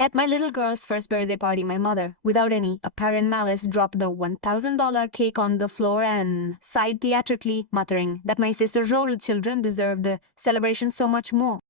At my little girl's first birthday party, my mother, without any apparent malice, dropped the $1,000 cake on the floor and sighed theatrically, muttering that my sister's older children deserved the celebration so much more.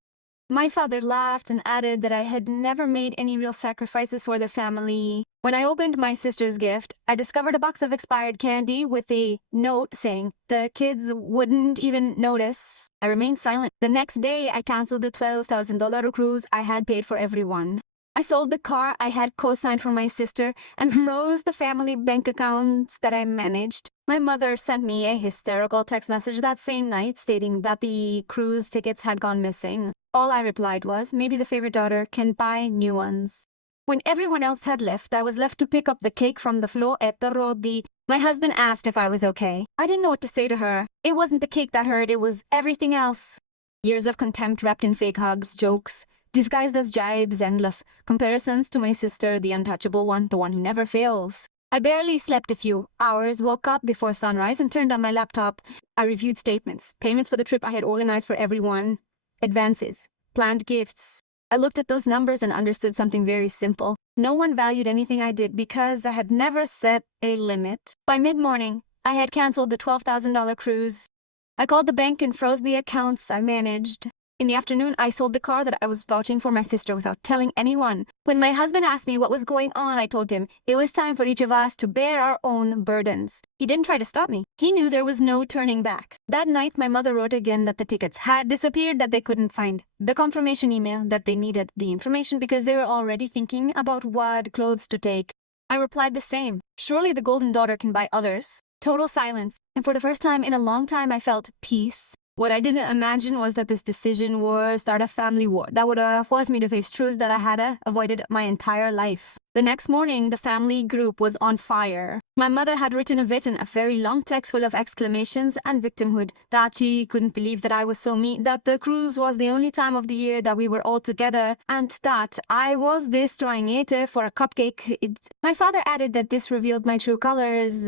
My father laughed and added that I had never made any real sacrifices for the family. When I opened my sister's gift, I discovered a box of expired candy with a note saying the kids wouldn't even notice. I remained silent. The next day, I canceled the $12,000 cruise I had paid for everyone. I sold the car I had co-signed for my sister and froze the family bank accounts that I managed. My mother sent me a hysterical text message that same night stating that the cruise tickets had gone missing. All I replied was, maybe the favorite daughter can buy new ones. When everyone else had left, I was left to pick up the cake from the floor at the rodi. My husband asked if I was okay. I didn't know what to say to her. It wasn't the cake that hurt, it was everything else. Years of contempt wrapped in fake hugs, jokes, disguised as jibes, endless comparisons to my sister, the untouchable one, the one who never fails. I barely slept a few hours, woke up before sunrise and turned on my laptop. I reviewed statements, payments for the trip I had organized for everyone, advances, planned gifts. I looked at those numbers and understood something very simple. No one valued anything I did because I had never set a limit. By mid-morning, I had canceled the $12,000 cruise. I called the bank and froze the accounts I managed. In the afternoon, I sold the car that I was vouching for my sister without telling anyone. When my husband asked me what was going on, I told him it was time for each of us to bear our own burdens. He didn't try to stop me. He knew there was no turning back. That night, my mother wrote again that the tickets had disappeared, that they couldn't find the confirmation email, that they needed the information because they were already thinking about what clothes to take. I replied the same. Surely the golden daughter can buy others. Total silence. And for the first time in a long time, I felt peace. What I didn't imagine was that this decision would start a family war that would force me to face truths that I had avoided my entire life. The next morning, the family group was on fire. My mother had written a very long text full of exclamations and victimhood, that she couldn't believe that I was so mean, that the cruise was the only time of the year that we were all together, and that I was destroying it for a cupcake. My father added that this revealed my true colors.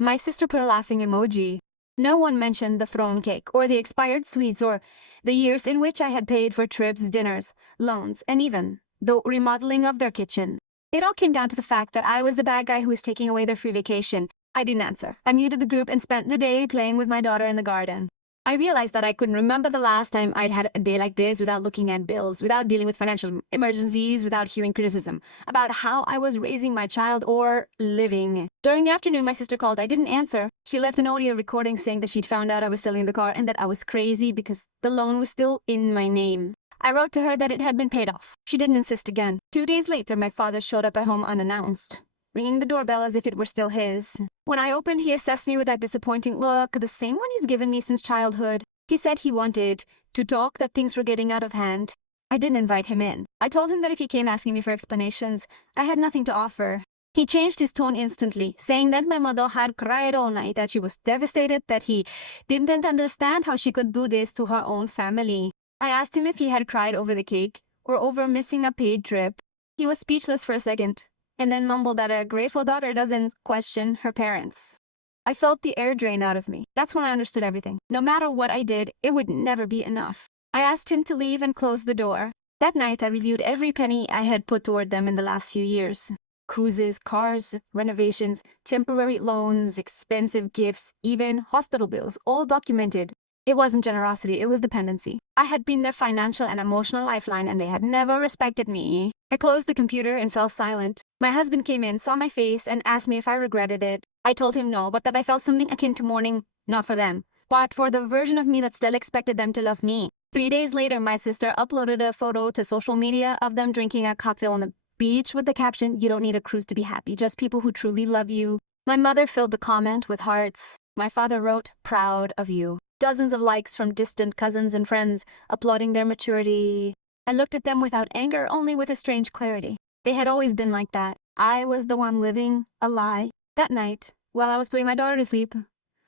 My sister put a laughing emoji. No one mentioned the thrown cake, or the expired sweets, or the years in which I had paid for trips, dinners, loans, and even the remodeling of their kitchen. It all came down to the fact that I was the bad guy who was taking away their free vacation. I didn't answer. I muted the group and spent the day playing with my daughter in the garden. I realized that I couldn't remember the last time I'd had a day like this without looking at bills, without dealing with financial emergencies, without hearing criticism about how I was raising my child or living. During the afternoon, my sister called. I didn't answer. She left an audio recording saying that she'd found out I was selling the car and that I was crazy because the loan was still in my name. I wrote to her that it had been paid off. She didn't insist again. 2 days later, my father showed up at home unannounced, ringing the doorbell as if it were still his. When I opened, he assessed me with that disappointing look, the same one he's given me since childhood. He said he wanted to talk, that things were getting out of hand. I didn't invite him in. I told him that if he came asking me for explanations, I had nothing to offer. He changed his tone instantly, saying that my mother had cried all night, that she was devastated, that he didn't understand how she could do this to her own family. I asked him if he had cried over the cake or over missing a paid trip. He was speechless for a second, and then mumbled that a grateful daughter doesn't question her parents. I felt the air drain out of me. That's when I understood everything. No matter what I did, it would never be enough. I asked him to leave and close the door. That night, I reviewed every penny I had put toward them in the last few years. Cruises, cars, renovations, temporary loans, expensive gifts, even hospital bills, all documented. It wasn't generosity, it was dependency. I had been their financial and emotional lifeline, and they had never respected me. I closed the computer and fell silent. My husband came in, saw my face, and asked me if I regretted it. I told him no, but that I felt something akin to mourning, not for them, but for the version of me that still expected them to love me. 3 days later, my sister uploaded a photo to social media of them drinking a cocktail on the beach with the caption, "You don't need a cruise to be happy, just people who truly love you." My mother filled the comment with hearts. My father wrote, "Proud of you." Dozens of likes from distant cousins and friends applauding their maturity. I looked at them without anger, only with a strange clarity. They had always been like that. I was the one living a lie. That night, while I was putting my daughter to sleep,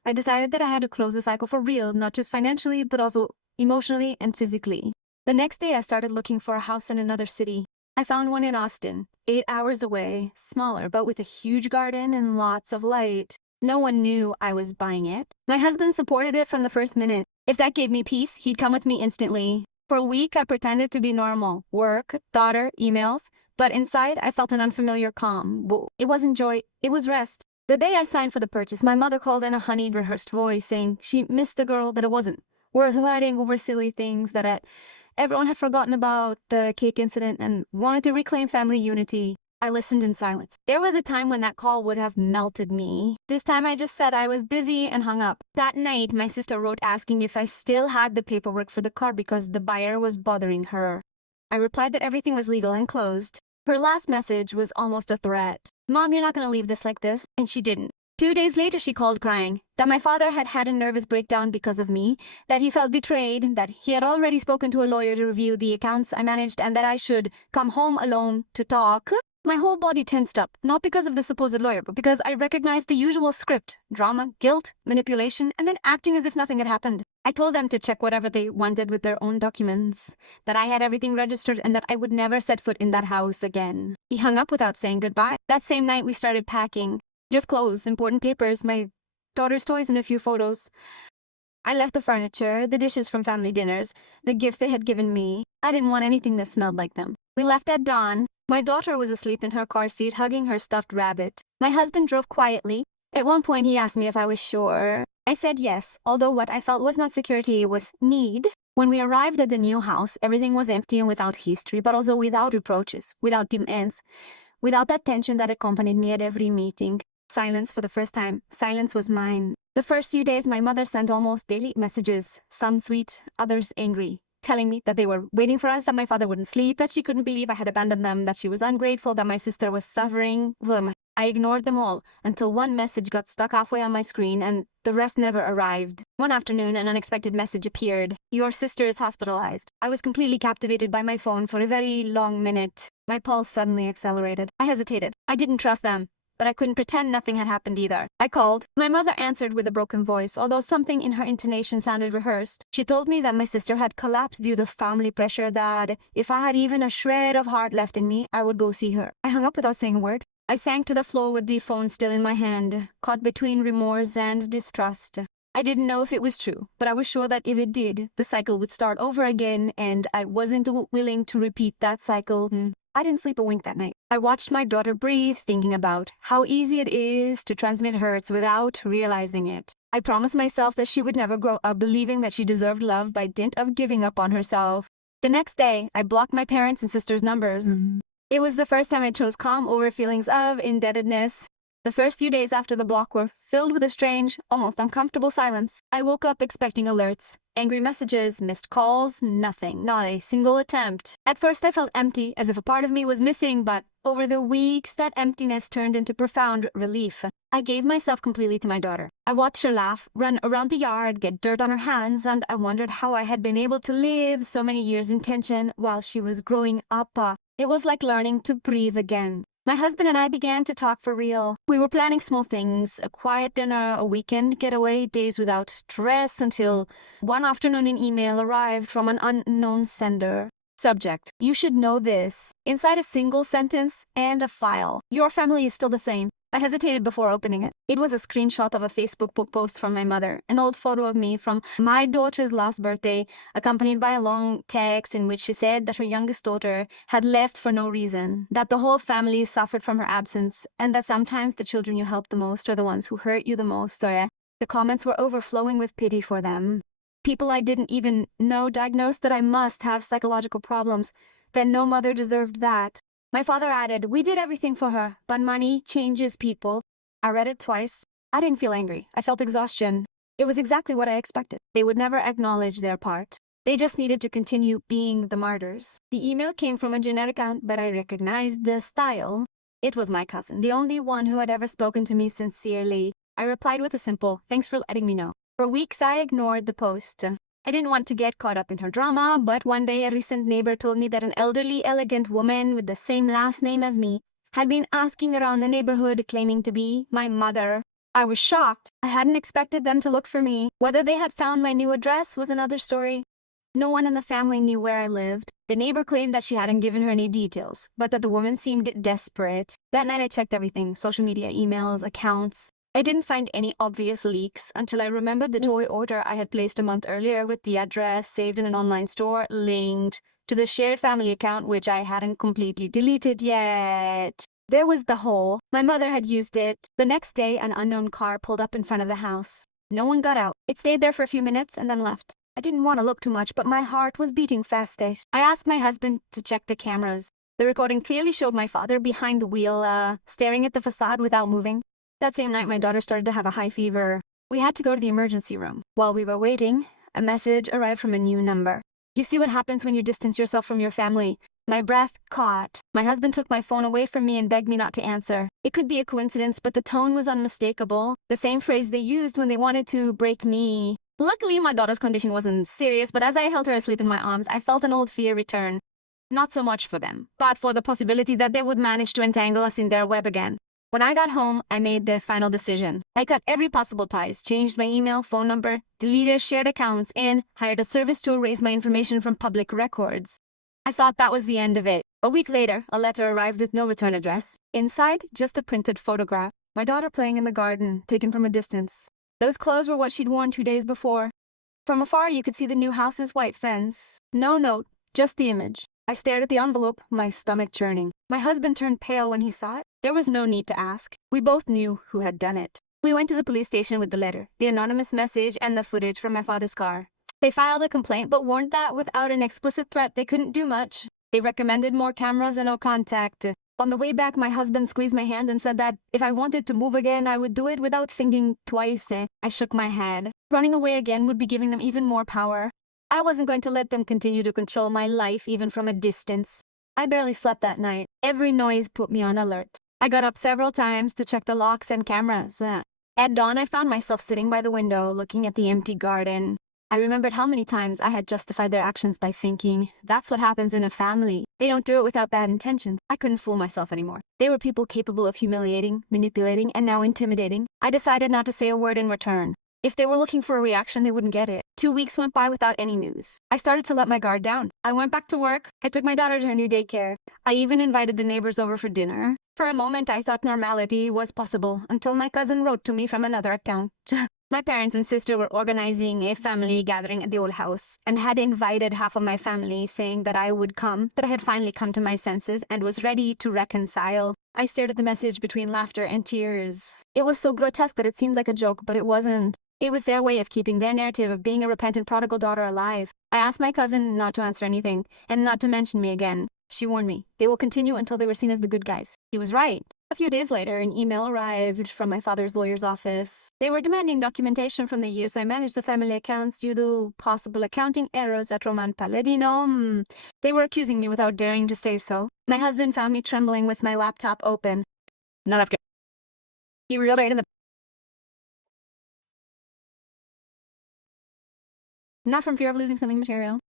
I decided that I had to close the cycle for real, not just financially, but also emotionally and physically. The next day, I started looking for a house in another city. I found one in Austin, 8 hours away, smaller, but with a huge garden and lots of light. No one knew I was buying it. My husband supported it from the first minute. If that gave me peace, he'd come with me instantly. For a week, I pretended to be normal. Work, daughter, emails. But inside, I felt an unfamiliar calm. It wasn't joy, it was rest. The day I signed for the purchase, my mother called in a honeyed, rehearsed voice, saying she missed the girl, that it wasn't worth fighting over silly things, that everyone had forgotten about the cake incident and wanted to reclaim family unity. I listened in silence. There was a time when that call would have melted me. This time I just said I was busy and hung up. That night, my sister wrote asking if I still had the paperwork for the car because the buyer was bothering her. I replied that everything was legal and closed. Her last message was almost a threat. "Mom, you're not gonna leave this like this." And she didn't. 2 days later, she called crying that my father had had a nervous breakdown because of me, that he felt betrayed, that he had already spoken to a lawyer to review the accounts I managed, and that I should come home alone to talk. My whole body tensed up, not because of the supposed lawyer, but because I recognized the usual script: drama, guilt, manipulation, and then acting as if nothing had happened. I told them to check whatever they wanted with their own documents, that I had everything registered, and that I would never set foot in that house again. He hung up without saying goodbye. That same night, we started packing. Just clothes, important papers, my daughter's toys, and a few photos. I left the furniture, the dishes from family dinners, the gifts they had given me. I didn't want anything that smelled like them. We left at dawn. My daughter was asleep in her car seat, hugging her stuffed rabbit. My husband drove quietly. At one point, he asked me if I was sure. I said yes, although what I felt was not security, it was need. When we arrived at the new house, everything was empty and without history, but also without reproaches, without demands, without that tension that accompanied me at every meeting. Silence for the first time. Silence was mine. The first few days, my mother sent almost daily messages, some sweet, others angry, telling me that they were waiting for us, that my father wouldn't sleep, that she couldn't believe I had abandoned them, that she was ungrateful, that my sister was suffering. I ignored them all until one message got stuck halfway on my screen and the rest never arrived. One afternoon, an unexpected message appeared. "Your sister is hospitalized." I was completely captivated by my phone for a very long minute. My pulse suddenly accelerated. I hesitated. I didn't trust them, but I couldn't pretend nothing had happened either. I called. My mother answered with a broken voice, although something in her intonation sounded rehearsed. She told me that my sister had collapsed due to family pressure, that if I had even a shred of heart left in me, I would go see her. I hung up without saying a word. I sank to the floor with the phone still in my hand, caught between remorse and distrust. I didn't know if it was true, but I was sure that if it did, the cycle would start over again, and I wasn't willing to repeat that cycle. I didn't sleep a wink that night. I watched my daughter breathe, thinking about how easy it is to transmit hurts without realizing it. I promised myself that she would never grow up believing that she deserved love by dint of giving up on herself. The next day, I blocked my parents' and sister's numbers. It was the first time I chose calm over feelings of indebtedness. The first few days after the block were filled with a strange, almost uncomfortable silence. I woke up expecting alerts, angry messages, missed calls, nothing, not a single attempt. At first I felt empty, as if a part of me was missing, but over the weeks that emptiness turned into profound relief. I gave myself completely to my daughter. I watched her laugh, run around the yard, get dirt on her hands, and I wondered how I had been able to live so many years in tension while she was growing up. It was like learning to breathe again. My husband and I began to talk for real. We were planning small things, a quiet dinner, a weekend getaway, days without stress, until one afternoon an email arrived from an unknown sender. Subject: "You should know this." Inside a single sentence and a file: "Your family is still the same." I hesitated before opening it. It was a screenshot of a Facebook post from my mother, an old photo of me from my daughter's last birthday, accompanied by a long text in which she said that her youngest daughter had left for no reason, that the whole family suffered from her absence, and that sometimes the children you help the most are the ones who hurt you the most. The comments were overflowing with pity for them. People I didn't even know diagnosed that I must have psychological problems, that no mother deserved that. My father added, "We did everything for her, but money changes people." I read it twice. I didn't feel angry. I felt exhaustion. It was exactly what I expected. They would never acknowledge their part. They just needed to continue being the martyrs. The email came from a generic account, but I recognized the style. It was my cousin, the only one who had ever spoken to me sincerely. I replied with a simple, "Thanks for letting me know." For weeks, I ignored the post. I didn't want to get caught up in her drama, but one day a recent neighbor told me that an elderly, elegant woman with the same last name as me had been asking around the neighborhood, claiming to be my mother. I was shocked. I hadn't expected them to look for me. Whether they had found my new address was another story. No one in the family knew where I lived. The neighbor claimed that she hadn't given her any details, but that the woman seemed desperate. That night I checked everything: social media, emails, accounts. I didn't find any obvious leaks until I remembered the toy order I had placed a month earlier with the address saved in an online store linked to the shared family account, which I hadn't completely deleted yet. There was the hole. My mother had used it. The next day, an unknown car pulled up in front of the house. No one got out. It stayed there for a few minutes and then left. I didn't want to look too much, but my heart was beating fast. I asked my husband to check the cameras. The recording clearly showed my father behind the wheel, staring at the facade without moving. That same night, my daughter started to have a high fever. We had to go to the emergency room. While we were waiting, a message arrived from a new number. You see what happens when you distance yourself from your family. My breath caught. My husband took my phone away from me and begged me not to answer. It could be a coincidence, but the tone was unmistakable. The same phrase they used when they wanted to break me. Luckily, my daughter's condition wasn't serious, but as I held her asleep in my arms, I felt an old fear return. Not so much for them, but for the possibility that they would manage to entangle us in their web again. When I got home, I made the final decision. I cut every possible ties, changed my email, phone number, deleted shared accounts, and hired a service to erase my information from public records. I thought that was the end of it. A week later, a letter arrived with no return address. Inside, just a printed photograph. My daughter playing in the garden, taken from a distance. Those clothes were what she'd worn 2 days before. From afar, you could see the new house's white fence. No note, just the image. I stared at the envelope, my stomach churning. My husband turned pale when he saw it. There was no need to ask. We both knew who had done it. We went to the police station with the letter, the anonymous message, and the footage from my father's car. They filed a complaint, but warned that without an explicit threat, they couldn't do much. They recommended more cameras and no contact. On the way back, my husband squeezed my hand and said that if I wanted to move again, I would do it without thinking twice. I shook my head. Running away again would be giving them even more power. I wasn't going to let them continue to control my life, even from a distance. I barely slept that night. Every noise put me on alert. I got up several times to check the locks and cameras. At dawn, I found myself sitting by the window, looking at the empty garden. I remembered how many times I had justified their actions by thinking, that's what happens in a family. They don't do it without bad intentions. I couldn't fool myself anymore. They were people capable of humiliating, manipulating, and now intimidating. I decided not to say a word in return. If they were looking for a reaction, they wouldn't get it. 2 weeks went by without any news. I started to let my guard down. I went back to work. I took my daughter to her new daycare. I even invited the neighbors over for dinner. For a moment, I thought normality was possible, until my cousin wrote to me from another account. My parents and sister were organizing a family gathering at the old house and had invited half of my family, saying that I would come, that I had finally come to my senses and was ready to reconcile. I stared at the message between laughter and tears. It was so grotesque that it seemed like a joke, but it wasn't. It was their way of keeping their narrative of being a repentant prodigal daughter alive. I asked my cousin not to answer anything and not to mention me again. She warned me, they will continue until they were seen as the good guys. He was right. A few days later, an email arrived from my father's lawyer's office. They were demanding documentation from the years I managed the family accounts due to possible accounting errors at Roman Palladino. They were accusing me without daring to say so. My husband found me trembling with my laptop open. Not after. He reeled right in the... Not from fear of losing something material.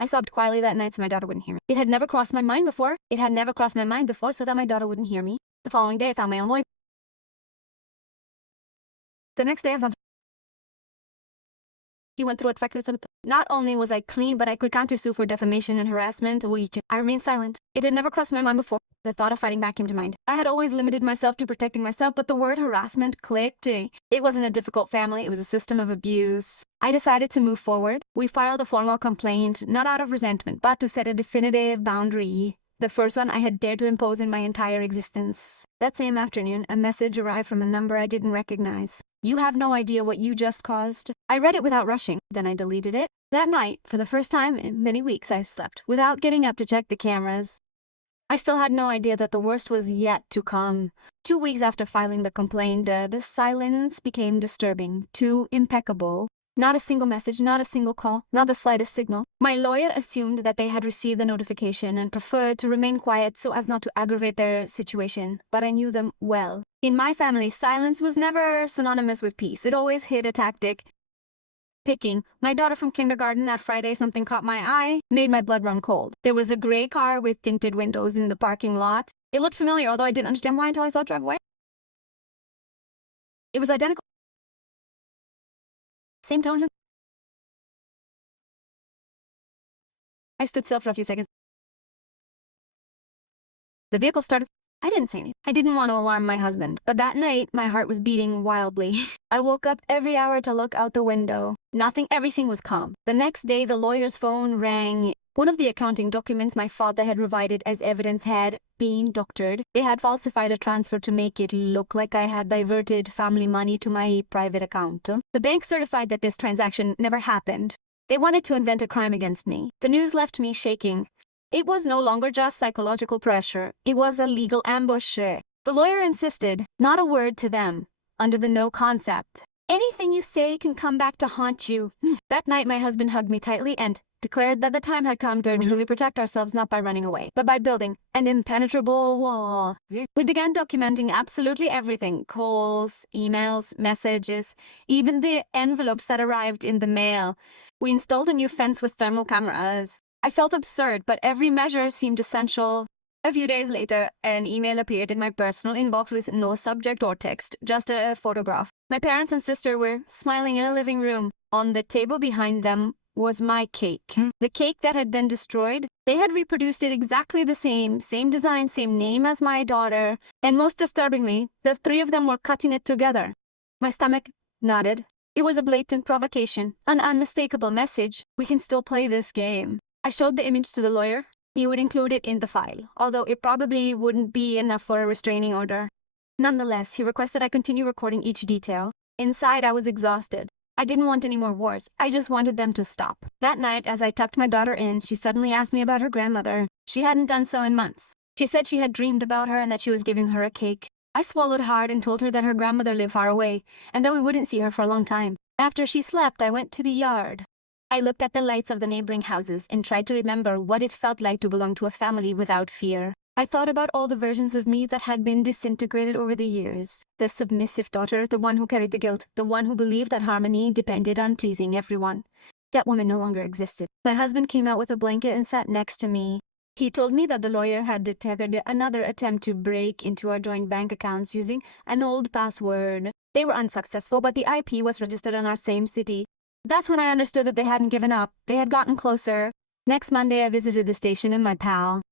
I sobbed quietly that night so my daughter wouldn't hear me. It had never crossed my mind before. It had never crossed my mind before so that my daughter wouldn't hear me. The following day, I found my own lawyer. The next day, I found... He went through it. Not only was I clean, but I could countersue for defamation and harassment. I remained silent. It had never crossed my mind before. The thought of fighting back came to mind. I had always limited myself to protecting myself, but the word harassment clicked. It wasn't a difficult family, it was a system of abuse. I decided to move forward. We filed a formal complaint, not out of resentment, but to set a definitive boundary. The first one I had dared to impose in my entire existence. That same afternoon, a message arrived from a number I didn't recognize. You have no idea what you just caused. I read it without rushing, then I deleted it. That night, for the first time in many weeks, I slept without getting up to check the cameras. I still had no idea that the worst was yet to come. 2 weeks after filing the complaint, the silence became disturbing, too impeccable. Not a single message, not a single call, not the slightest signal. My lawyer assumed that they had received the notification and preferred to remain quiet so as not to aggravate their situation, but I knew them well. In my family, silence was never synonymous with peace. It always hid a tactic. Picking my daughter from kindergarten that Friday, something caught my eye, made my blood run cold. There was a gray car with tinted windows in the parking lot. It looked familiar, although I didn't understand why until I saw it drive away. It was identical. Same tones. I stood still for a few seconds. The vehicle started. I didn't say anything. I didn't want to alarm my husband, but that night my heart was beating wildly. I woke up every hour to look out the window. Nothing, everything was calm. The next day, the lawyer's phone rang. One of the accounting documents my father had provided as evidence had been doctored. They had falsified a transfer to make it look like I had diverted family money to my private account. The bank certified that this transaction never happened. They wanted to invent a crime against me. The news left me shaking. It was no longer just psychological pressure. It was a legal ambush. The lawyer insisted, not a word to them, under the no concept. Anything you say can come back to haunt you. That night, my husband hugged me tightly and declared that the time had come to truly protect ourselves, not by running away, but by building an impenetrable wall. We began documenting absolutely everything: calls, emails, messages, even the envelopes that arrived in the mail. We installed a new fence with thermal cameras. I felt absurd, but every measure seemed essential. A few days later, an email appeared in my personal inbox with no subject or text, just a photograph. My parents and sister were smiling in a living room. On the table behind them was my cake. The cake that had been destroyed. They had reproduced it exactly the same design, same name as my daughter, and most disturbingly, the three of them were cutting it together. My stomach nodded. It was a blatant provocation, an unmistakable message. We can still play this game. I showed the image to the lawyer. He would include it in the file, although it probably wouldn't be enough for a restraining order. Nonetheless, he requested I continue recording each detail. Inside, I was exhausted. I didn't want any more wars. I just wanted them to stop. That night, as I tucked my daughter in, she suddenly asked me about her grandmother. She hadn't done so in months. She said she had dreamed about her and that she was giving her a cake. I swallowed hard and told her that her grandmother lived far away and that we wouldn't see her for a long time. After she slept, I went to the yard. I looked at the lights of the neighboring houses and tried to remember what it felt like to belong to a family without fear. I thought about all the versions of me that had been disintegrated over the years. The submissive daughter, the one who carried the guilt, the one who believed that harmony depended on pleasing everyone. That woman no longer existed. My husband came out with a blanket and sat next to me. He told me that the lawyer had detected another attempt to break into our joint bank accounts using an old password. They were unsuccessful, but the IP was registered in our same city. That's when I understood that they hadn't given up. They had gotten closer. Next Monday, I visited the station and my pal.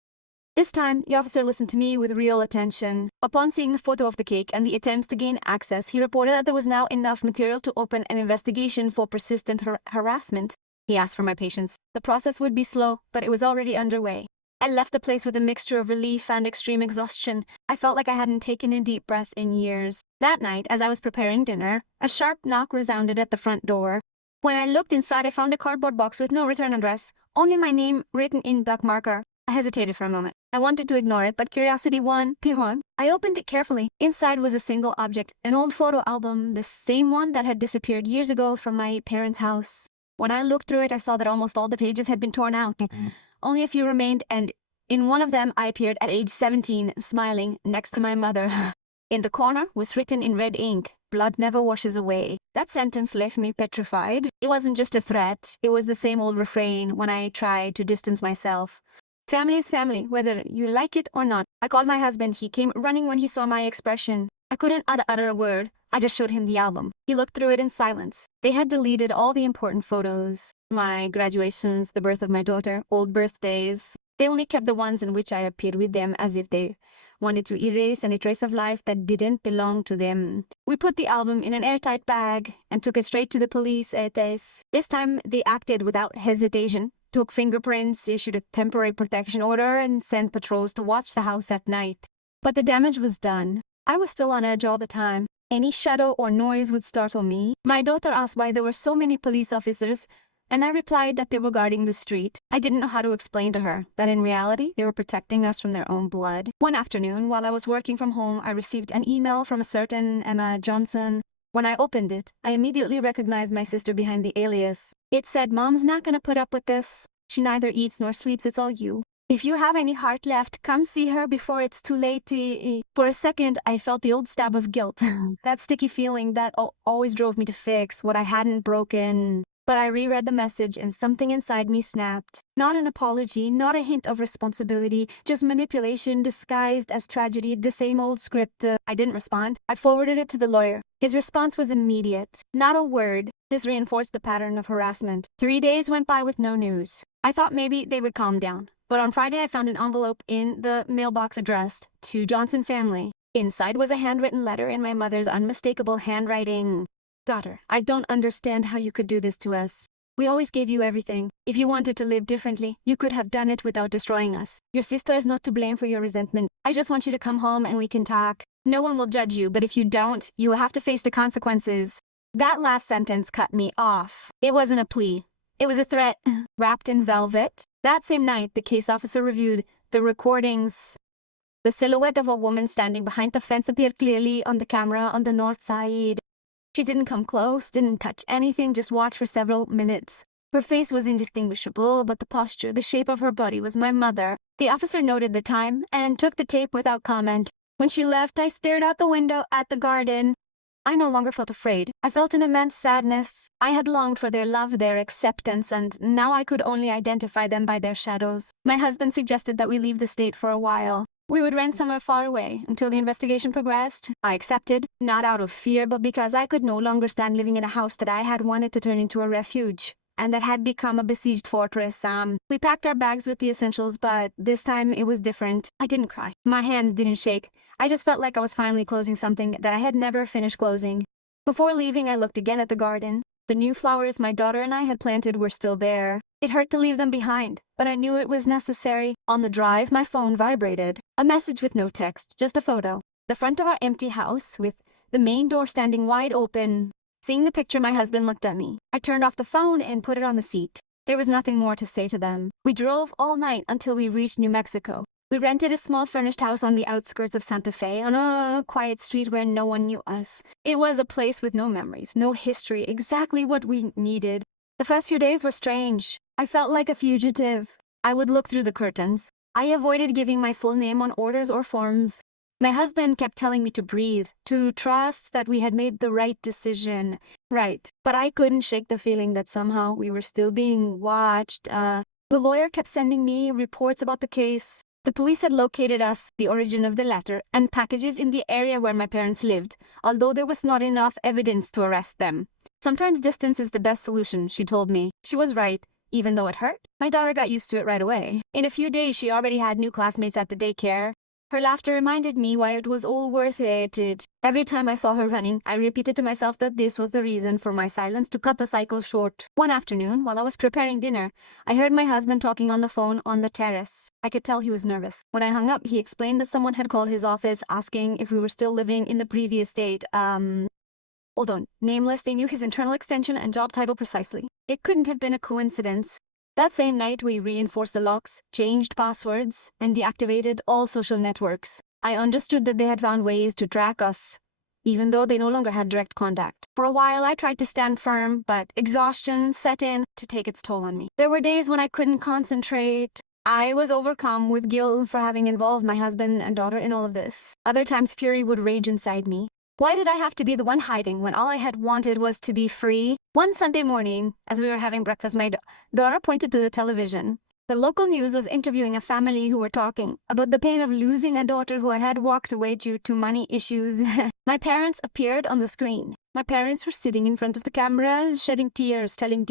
This time, the officer listened to me with real attention. Upon seeing the photo of the cake and the attempts to gain access, he reported that there was now enough material to open an investigation for persistent harassment. He asked for my patience. The process would be slow, but it was already underway. I left the place with a mixture of relief and extreme exhaustion. I felt like I hadn't taken a deep breath in years. That night, as I was preparing dinner, a sharp knock resounded at the front door. When I looked inside, I found a cardboard box with no return address, only my name written in black marker. I hesitated for a moment. I wanted to ignore it, but curiosity won. P1. I opened it carefully. Inside was a single object, an old photo album, the same one that had disappeared years ago from my parents' house. When I looked through it, I saw that almost all the pages had been torn out. Only a few remained, and in one of them I appeared at age 17, smiling, next to my mother. In the corner was written in red ink, "Blood never washes away." That sentence left me petrified. It wasn't just a threat. It was the same old refrain when I tried to distance myself. Family is family, whether you like it or not. I called my husband. He came running when he saw my expression. I couldn't utter a word. I just showed him the album. He looked through it in silence. They had deleted all the important photos. My graduations, the birth of my daughter, old birthdays. They only kept the ones in which I appeared with them, as if they wanted to erase any trace of life that didn't belong to them. We put the album in an airtight bag and took it straight to the police. This time they acted without hesitation, took fingerprints, issued a temporary protection order, and sent patrols to watch the house at night. But the damage was done. I was still on edge all the time. Any shadow or noise would startle me. My daughter asked why there were so many police officers, and I replied that they were guarding the street. I didn't know how to explain to her that in reality, they were protecting us from their own blood. One afternoon, while I was working from home, I received an email from a certain Emma Johnson. When I opened it, I immediately recognized my sister behind the alias. It said, "Mom's not gonna put up with this. She neither eats nor sleeps, it's all you. If you have any heart left, come see her before it's too late." For a second, I felt the old stab of guilt. That sticky feeling that always drove me to fix what I hadn't broken. But I reread the message and something inside me snapped. Not an apology, not a hint of responsibility, just manipulation disguised as tragedy, the same old script. I didn't respond. I forwarded it to the lawyer. His response was immediate. Not a word. This reinforced the pattern of harassment. 3 days went by with no news. I thought maybe they would calm down. But on Friday I found an envelope in the mailbox addressed to Johnson family. Inside was a handwritten letter in my mother's unmistakable handwriting. Daughter, I don't understand how you could do this to us. We always gave you everything. If you wanted to live differently, you could have done it without destroying us. Your sister is not to blame for your resentment. I just want you to come home and we can talk. No one will judge you, but if you don't, you will have to face the consequences. That last sentence cut me off. It wasn't a plea. It was a threat, wrapped in velvet. That same night, the case officer reviewed the recordings. The silhouette of a woman standing behind the fence appeared clearly on the camera on the north side. She didn't come close, didn't touch anything, just watched for several minutes. Her face was indistinguishable, but the posture, the shape of her body was my mother. The officer noted the time and took the tape without comment. When she left, I stared out the window at the garden. I no longer felt afraid. I felt an immense sadness. I had longed for their love, their acceptance, and now I could only identify them by their shadows. My husband suggested that we leave the state for a while. We would rent somewhere far away until the investigation progressed. I accepted, not out of fear, but because I could no longer stand living in a house that I had wanted to turn into a refuge, and that had become a besieged fortress. We packed our bags with the essentials, but this time it was different. I didn't cry. My hands didn't shake. I just felt like I was finally closing something that I had never finished closing. Before leaving, I looked again at the garden. The new flowers my daughter and I had planted were still there. It hurt to leave them behind, but I knew it was necessary. On the drive, my phone vibrated. A message with no text, just a photo. The front of our empty house, with the main door standing wide open. Seeing the picture, my husband looked at me. I turned off the phone and put it on the seat. There was nothing more to say to them. We drove all night until we reached New Mexico. We rented a small furnished house on the outskirts of Santa Fe, on a quiet street where no one knew us. It was a place with no memories, no history, exactly what we needed. The first few days were strange. I felt like a fugitive. I would look through the curtains. I avoided giving my full name on orders or forms. My husband kept telling me to breathe, to trust that we had made the right decision. Right. But I couldn't shake the feeling that somehow we were still being watched. The lawyer kept sending me reports about the case. The police had located us, the origin of the letter, and packages in the area where my parents lived, although there was not enough evidence to arrest them. Sometimes distance is the best solution, she told me. She was right. Even though it hurt, my daughter got used to it right away. In a few days, she already had new classmates at the daycare. Her laughter reminded me why it was all worth it. Every time I saw her running, I repeated to myself that this was the reason for my silence, to cut the cycle short. One afternoon, while I was preparing dinner, I heard my husband talking on the phone on the terrace. I could tell he was nervous. When I hung up, he explained that someone had called his office asking if we were still living in the previous state. Although nameless, they knew his internal extension and job title precisely. It couldn't have been a coincidence. That same night, we reinforced the locks, changed passwords, and deactivated all social networks. I understood that they had found ways to track us, even though they no longer had direct contact. For a while, I tried to stand firm, but exhaustion set in to take its toll on me. There were days when I couldn't concentrate. I was overcome with guilt for having involved my husband and daughter in all of this. Other times, fury would rage inside me. Why did I have to be the one hiding when all I had wanted was to be free? One Sunday morning, as we were having breakfast, my daughter pointed to the television. The local news was interviewing a family who were talking about the pain of losing a daughter who had walked away due to money issues. My parents appeared on the screen. My parents were sitting in front of the cameras, shedding tears, telling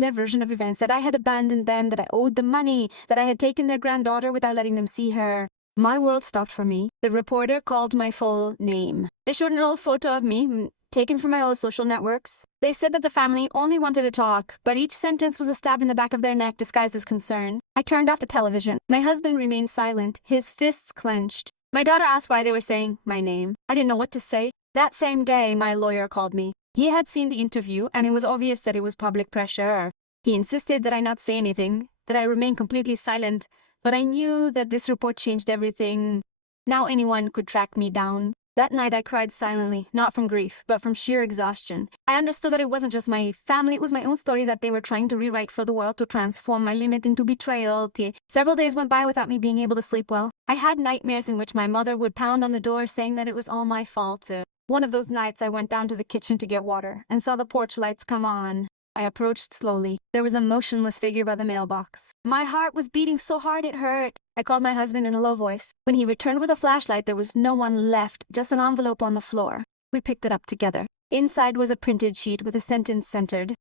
their version of events, that I had abandoned them, that I owed them money, that I had taken their granddaughter without letting them see her. My world stopped for me. The reporter called my full name. They showed an old photo of me, taken from my old social networks. They said that the family only wanted to talk, but each sentence was a stab in the back of their neck disguised as concern. I turned off the television. My husband remained silent, his fists clenched. My daughter asked why they were saying my name. I didn't know what to say. That same day, my lawyer called me. He had seen the interview, and it was obvious that it was public pressure. He insisted that I not say anything, that I remain completely silent. But I knew that this report changed everything. Now anyone could track me down. That night I cried silently, not from grief, but from sheer exhaustion. I understood that it wasn't just my family, it was my own story that they were trying to rewrite for the world, to transform my limit into betrayal. Several days went by without me being able to sleep well. I had nightmares in which my mother would pound on the door saying that it was all my fault. One of those nights I went down to the kitchen to get water and saw the porch lights come on. I approached slowly. There was a motionless figure by the mailbox. My heart was beating so hard it hurt. I called my husband in a low voice. When he returned with a flashlight, there was no one left, just an envelope on the floor. We picked it up together. Inside was a printed sheet with a sentence centered.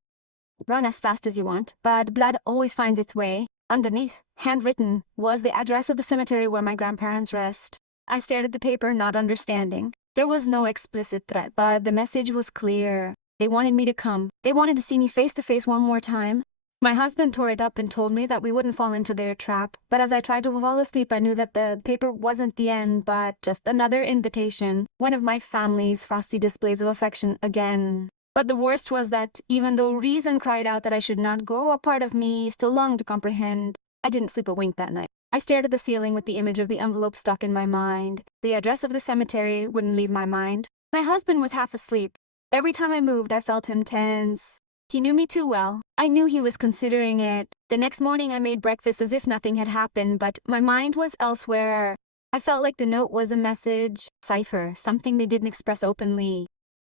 Run as fast as you want, but blood always finds its way. Underneath, handwritten, was the address of the cemetery where my grandparents rest. I stared at the paper, not understanding. There was no explicit threat, but the message was clear. They wanted me to come. They wanted to see me face to face one more time. My husband tore it up and told me that we wouldn't fall into their trap. But as I tried to fall asleep, I knew that the paper wasn't the end, but just another invitation. One of my family's frosty displays of affection again. But the worst was that even though reason cried out that I should not go, a part of me still longed to comprehend. I didn't sleep a wink that night. I stared at the ceiling with the image of the envelope stuck in my mind. The address of the cemetery wouldn't leave my mind. My husband was half asleep. Every time I moved, I felt him tense. He knew me too well. I knew he was considering it. The next morning, I made breakfast as if nothing had happened, but my mind was elsewhere. I felt like the note was a message, cipher, something they didn't express openly.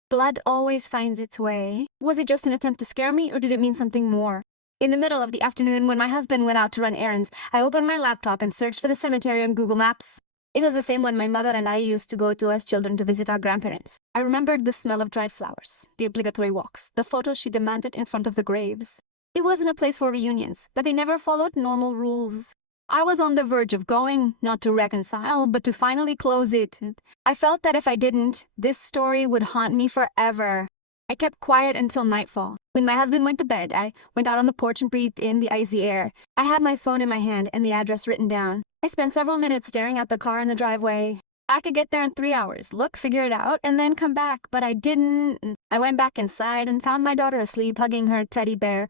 Blood always finds its way. Was it just an attempt to scare me, or did it mean something more? In the middle of the afternoon, when my husband went out to run errands, I opened my laptop and searched for the cemetery on Google Maps. It was the same one my mother and I used to go to as children to visit our grandparents. I remembered the smell of dried flowers, the obligatory walks, the photos she demanded in front of the graves. It wasn't a place for reunions, but they never followed normal rules. I was on the verge of going, not to reconcile, but to finally close it. I felt that if I didn't, this story would haunt me forever. I kept quiet until nightfall. When my husband went to bed, I went out on the porch and breathed in the icy air. I had my phone in my hand and the address written down. I spent several minutes staring at the car in the driveway. I could get there in 3 hours, look, figure it out, and then come back, but I didn't. I went back inside and found my daughter asleep, hugging her teddy bear.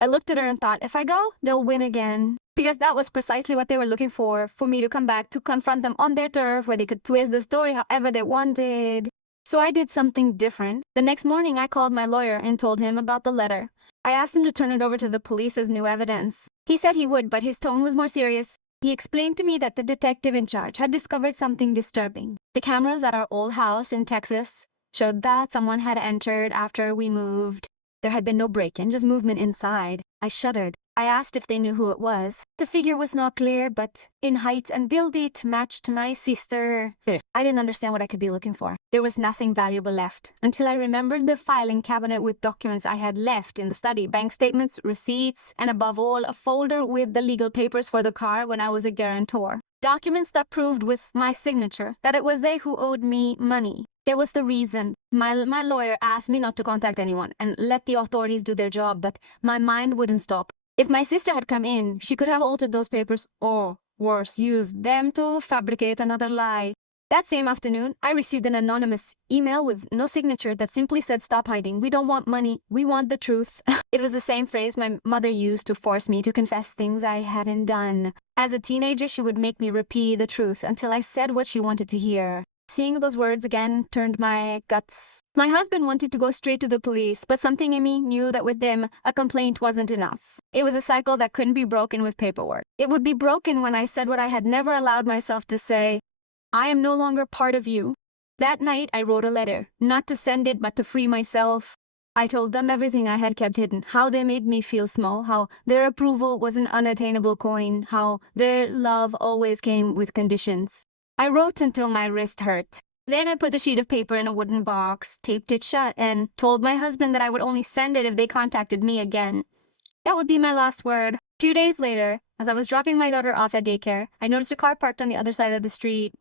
I looked at her and thought, if I go, they'll win again. Because that was precisely what they were looking for me to come back, to confront them on their turf, where they could twist the story however they wanted. So I did something different. The next morning, I called my lawyer and told him about the letter. I asked him to turn it over to the police as new evidence. He said he would, but his tone was more serious. He explained to me that the detective in charge had discovered something disturbing. The cameras at our old house in Texas showed that someone had entered after we moved. There had been no break-in, just movement inside. I shuddered. I asked if they knew who it was. The figure was not clear, but in height and build it matched my sister. I didn't understand what I could be looking for. There was nothing valuable left, until I remembered the filing cabinet with documents I had left in the study, bank statements, receipts, and above all, a folder with the legal papers for the car when I was a guarantor. Documents that proved with my signature that it was they who owed me money. There was the reason. My lawyer asked me not to contact anyone and let the authorities do their job, but my mind wouldn't stop. If my sister had come in, she could have altered those papers or, worse, used them to fabricate another lie. That same afternoon, I received an anonymous email with no signature that simply said, "Stop hiding. We don't want money. We want the truth." It was the same phrase my mother used to force me to confess things I hadn't done. As a teenager, she would make me repeat the truth until I said what she wanted to hear. Seeing those words again turned my guts. My husband wanted to go straight to the police, but something in me knew that with them, a complaint wasn't enough. It was a cycle that couldn't be broken with paperwork. It would be broken when I said what I had never allowed myself to say. I am no longer part of you. That night, I wrote a letter, not to send it, but to free myself. I told them everything I had kept hidden, how they made me feel small, how their approval was an unattainable coin, how their love always came with conditions. I wrote until my wrist hurt. Then I put the sheet of paper in a wooden box, taped it shut, and told my husband that I would only send it if they contacted me again. That would be my last word. 2 days later, as I was dropping my daughter off at daycare, I noticed a car parked on the other side of the street.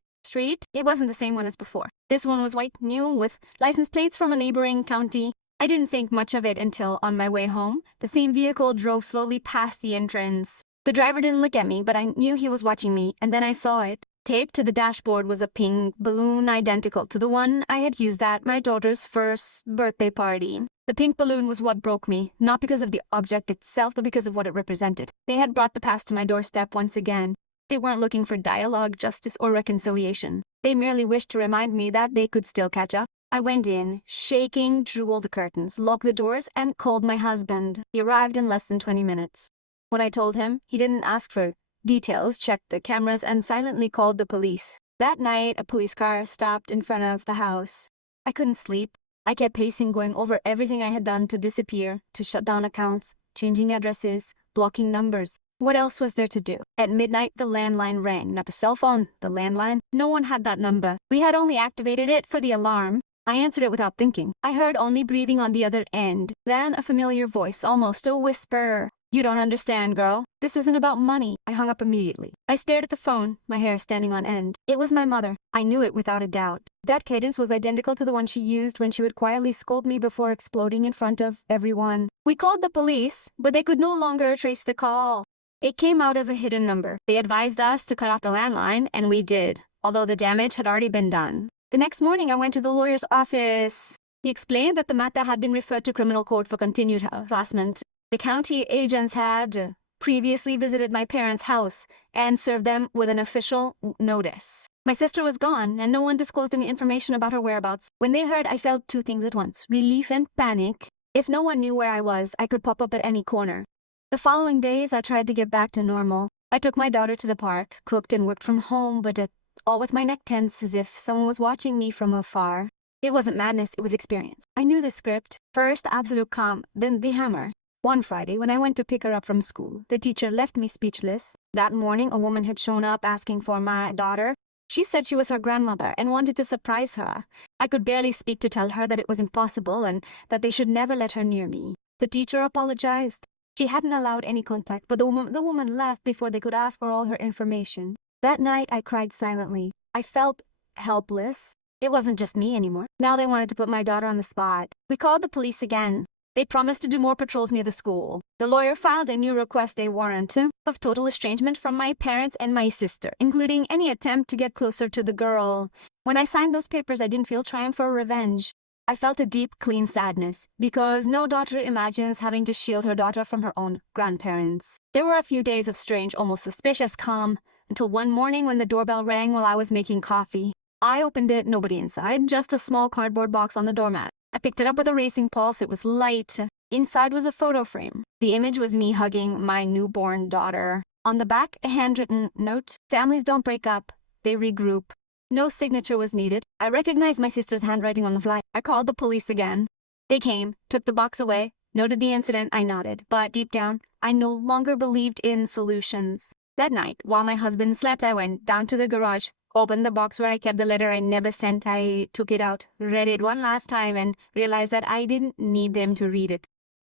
It wasn't the same one as before. This one was white, new, with license plates from a neighboring county. I didn't think much of it until, on my way home, the same vehicle drove slowly past the entrance. The driver didn't look at me, but I knew he was watching me, and then I saw it. Taped to the dashboard was a pink balloon identical to the one I had used at my daughter's first birthday party. The pink balloon was what broke me, not because of the object itself, but because of what it represented. They had brought the past to my doorstep once again. They weren't looking for dialogue, justice, or reconciliation. They merely wished to remind me that they could still catch up. I went in, shaking, drew all the curtains, locked the doors, and called my husband. He arrived in less than 20 minutes. When I told him, he didn't ask for details, checked the cameras, and silently called the police. That night, a police car stopped in front of the house. I couldn't sleep. I kept pacing, going over everything I had done to disappear, to shut down accounts, changing addresses, blocking numbers. What else was there to do? At midnight, the landline rang. Not the cell phone, the landline. No one had that number. We had only activated it for the alarm. I answered it without thinking. I heard only breathing on the other end. Then a familiar voice, almost a whisper. You don't understand, girl. This isn't about money. I hung up immediately. I stared at the phone, my hair standing on end. It was my mother. I knew it without a doubt. That cadence was identical to the one she used when she would quietly scold me before exploding in front of everyone. We called the police, but they could no longer trace the call. It came out as a hidden number. They advised us to cut off the landline, and we did, although the damage had already been done. The next morning, I went to the lawyer's office. He explained that the matter had been referred to criminal court for continued harassment. The county agents had previously visited my parents' house and served them with an official notice. My sister was gone, and no one disclosed any information about her whereabouts. When they heard, I felt two things at once: relief and panic. If no one knew where I was, I could pop up at any corner. The following days, I tried to get back to normal. I took my daughter to the park, cooked and worked from home, but all with my neck tense as if someone was watching me from afar. It wasn't madness, it was experience. I knew the script. First, absolute calm, then the hammer. One Friday, when I went to pick her up from school, the teacher left me speechless. That morning, a woman had shown up asking for my daughter. She said she was her grandmother and wanted to surprise her. I could barely speak to tell her that it was impossible and that they should never let her near me. The teacher apologized. She hadn't allowed any contact, but the woman left before they could ask for all her information. That night, I cried silently. I felt helpless. It wasn't just me anymore. Now they wanted to put my daughter on the spot. We called the police again. They promised to do more patrols near the school. The lawyer filed a new request, a warrant of total estrangement from my parents and my sister, including any attempt to get closer to the girl. When I signed those papers, I didn't feel triumph or revenge. I felt a deep, clean sadness, because no daughter imagines having to shield her daughter from her own grandparents. There were a few days of strange, almost suspicious calm, until one morning when the doorbell rang while I was making coffee. I opened it, nobody inside, just a small cardboard box on the doormat. I picked it up with a racing pulse. It was light. Inside was a photo frame. The image was me hugging my newborn daughter. On the back, a handwritten note: families don't break up, they regroup. No signature was needed. I recognized my sister's handwriting on the fly. I called the police again. They came, took the box away, noted the incident. I nodded, but deep down, I no longer believed in solutions. That night, while my husband slept, I went down to the garage, opened the box where I kept the letter I never sent. I took it out, read it one last time, and realized that I didn't need them to read it.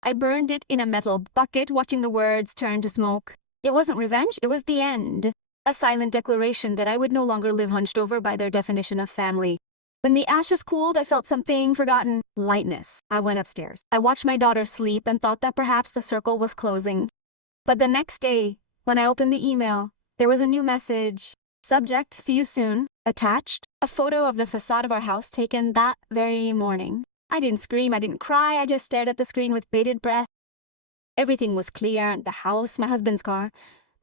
I burned it in a metal bucket, watching the words turn to smoke. It wasn't revenge, it was the end. A silent declaration that I would no longer live hunched over by their definition of family. When the ashes cooled, I felt something forgotten: lightness. I went upstairs. I watched my daughter sleep and thought that perhaps the circle was closing. But the next day, when I opened the email, there was a new message. Subject: see you soon. Attached, a photo of the facade of our house taken that very morning. I didn't scream, I didn't cry, I just stared at the screen with bated breath. Everything was clear: the house, my husband's car,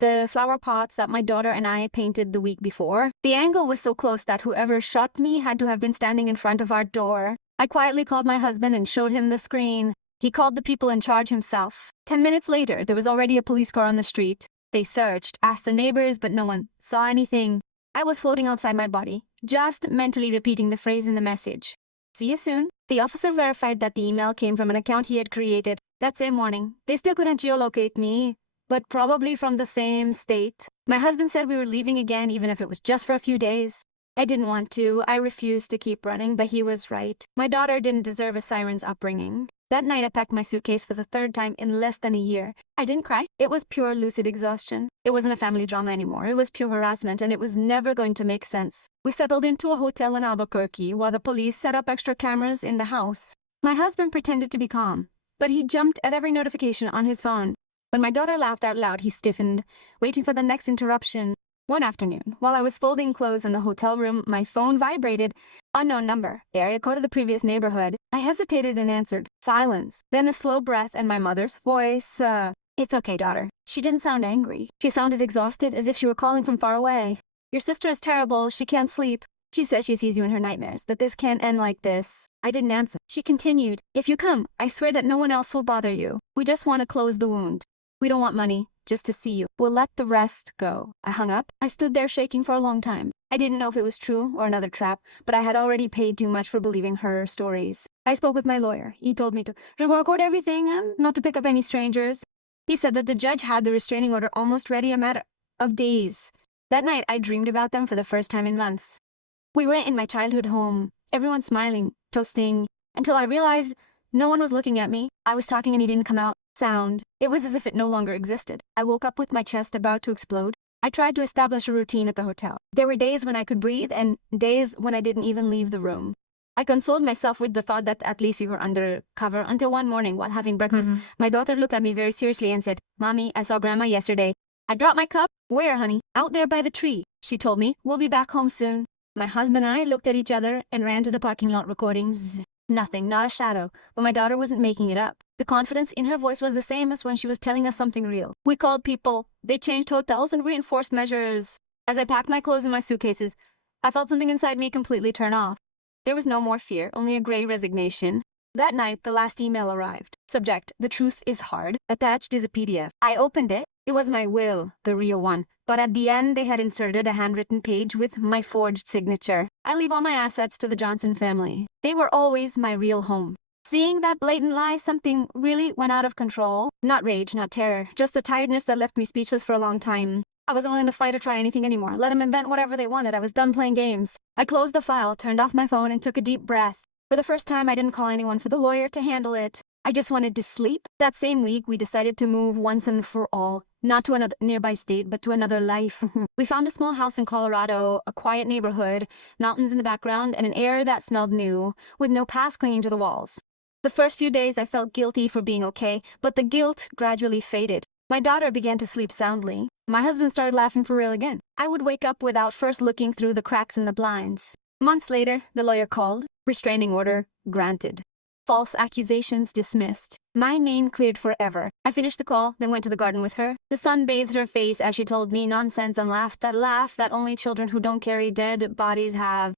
the flower pots that my daughter and I painted the week before. The angle was so close that whoever shot me had to have been standing in front of our door. I quietly called my husband and showed him the screen. He called the people in charge himself. 10 minutes later, there was already a police car on the street. They searched, asked the neighbors, but no one saw anything. I was floating outside my body, just mentally repeating the phrase in the message. See you soon. The officer verified that the email came from an account he had created. That same morning, they still couldn't geolocate me, but probably from the same state. My husband said we were leaving again, even if it was just for a few days. I didn't want to. I refused to keep running, but he was right. My daughter didn't deserve a siren's upbringing. That night, I packed my suitcase for the third time in less than a year. I didn't cry. It was pure lucid exhaustion. It wasn't a family drama anymore. It was pure harassment, and it was never going to make sense. We settled into a hotel in Albuquerque while the police set up extra cameras in the house. My husband pretended to be calm, but he jumped at every notification on his phone. When my daughter laughed out loud, he stiffened, waiting for the next interruption. One afternoon, while I was folding clothes in the hotel room, my phone vibrated. Unknown number, area code of the previous neighborhood. I hesitated and answered. Silence. Then a slow breath and my mother's voice. It's okay, daughter. She didn't sound angry. She sounded exhausted, as if she were calling from far away. Your sister is terrible. She can't sleep. She says she sees you in her nightmares, that this can't end like this. I didn't answer. She continued. If you come, I swear that no one else will bother you. We just want to close the wound. We don't want money, just to see you. We'll let the rest go. I hung up. I stood there shaking for a long time. I didn't know if it was true or another trap, but I had already paid too much for believing her stories. I spoke with my lawyer. He told me to record everything and not to pick up any strangers. He said that the judge had the restraining order almost ready, a matter of days. That night, I dreamed about them for the first time in months. We were in my childhood home, everyone smiling, toasting, until I realized no one was looking at me. I was talking and he didn't come out. sound. It was as if it no longer existed. I woke up with my chest about to explode. I tried to establish a routine at the hotel. There were days when I could breathe and days when I didn't even leave the room. I consoled myself with the thought that at least we were under cover until one morning while having breakfast, my daughter looked at me very seriously and said, "Mommy, I saw Grandma yesterday." I dropped my cup. "Where, honey?" "Out there by the tree." She told me, "We'll be back home soon." My husband and I looked at each other and ran to the parking lot recordings. Nothing, not a shadow, but my daughter wasn't making it up. The confidence in her voice was the same as when she was telling us something real. We called people. They changed hotels and reinforced measures. As I packed my clothes in my suitcases, I felt something inside me completely turn off. There was no more fear, only a gray resignation. That night, the last email arrived. Subject, "The truth is hard." Attached is a PDF. I opened it. It was my will, the real one. But at the end, they had inserted a handwritten page with my forged signature. "I leave all my assets to the Johnson family. They were always my real home." Seeing that blatant lie, something really went out of control. Not rage, not terror, just a tiredness that left me speechless for a long time. I wasn't willing to fight or try anything anymore. Let them invent whatever they wanted. I was done playing games. I closed the file, turned off my phone, and took a deep breath. For the first time, I didn't call anyone for the lawyer to handle it. I just wanted to sleep. That same week, we decided to move once and for all. Not to another nearby state, but to another life. We found a small house in Colorado, a quiet neighborhood, mountains in the background, and an air that smelled new, with no past clinging to the walls. The first few days, I felt guilty for being okay, but the guilt gradually faded. My daughter began to sleep soundly. My husband started laughing for real again. I would wake up without first looking through the cracks in the blinds. Months later, the lawyer called. Restraining order granted. False accusations dismissed. My name cleared forever. I finished the call, then went to the garden with her. The sun bathed her face as she told me nonsense and laughed that laugh that only children who don't carry dead bodies have.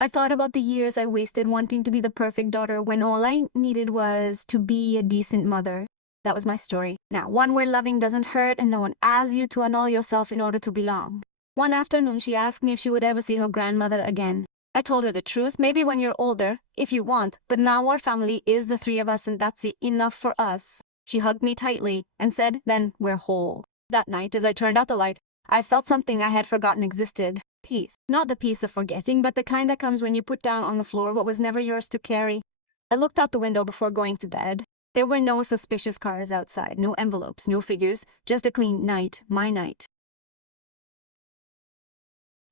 I thought about the years I wasted wanting to be the perfect daughter when all I needed was to be a decent mother. That was my story. Now, one where loving doesn't hurt and no one asks you to annul yourself in order to belong. One afternoon, she asked me if she would ever see her grandmother again. I told her the truth, maybe when you're older, if you want, but now our family is the three of us and that's enough for us. She hugged me tightly and said, "Then we're whole." That night, as I turned out the light, I felt something I had forgotten existed. Peace. Not the peace of forgetting, but the kind that comes when you put down on the floor what was never yours to carry. I looked out the window before going to bed. There were no suspicious cars outside, no envelopes, no figures, just a clean night, my night.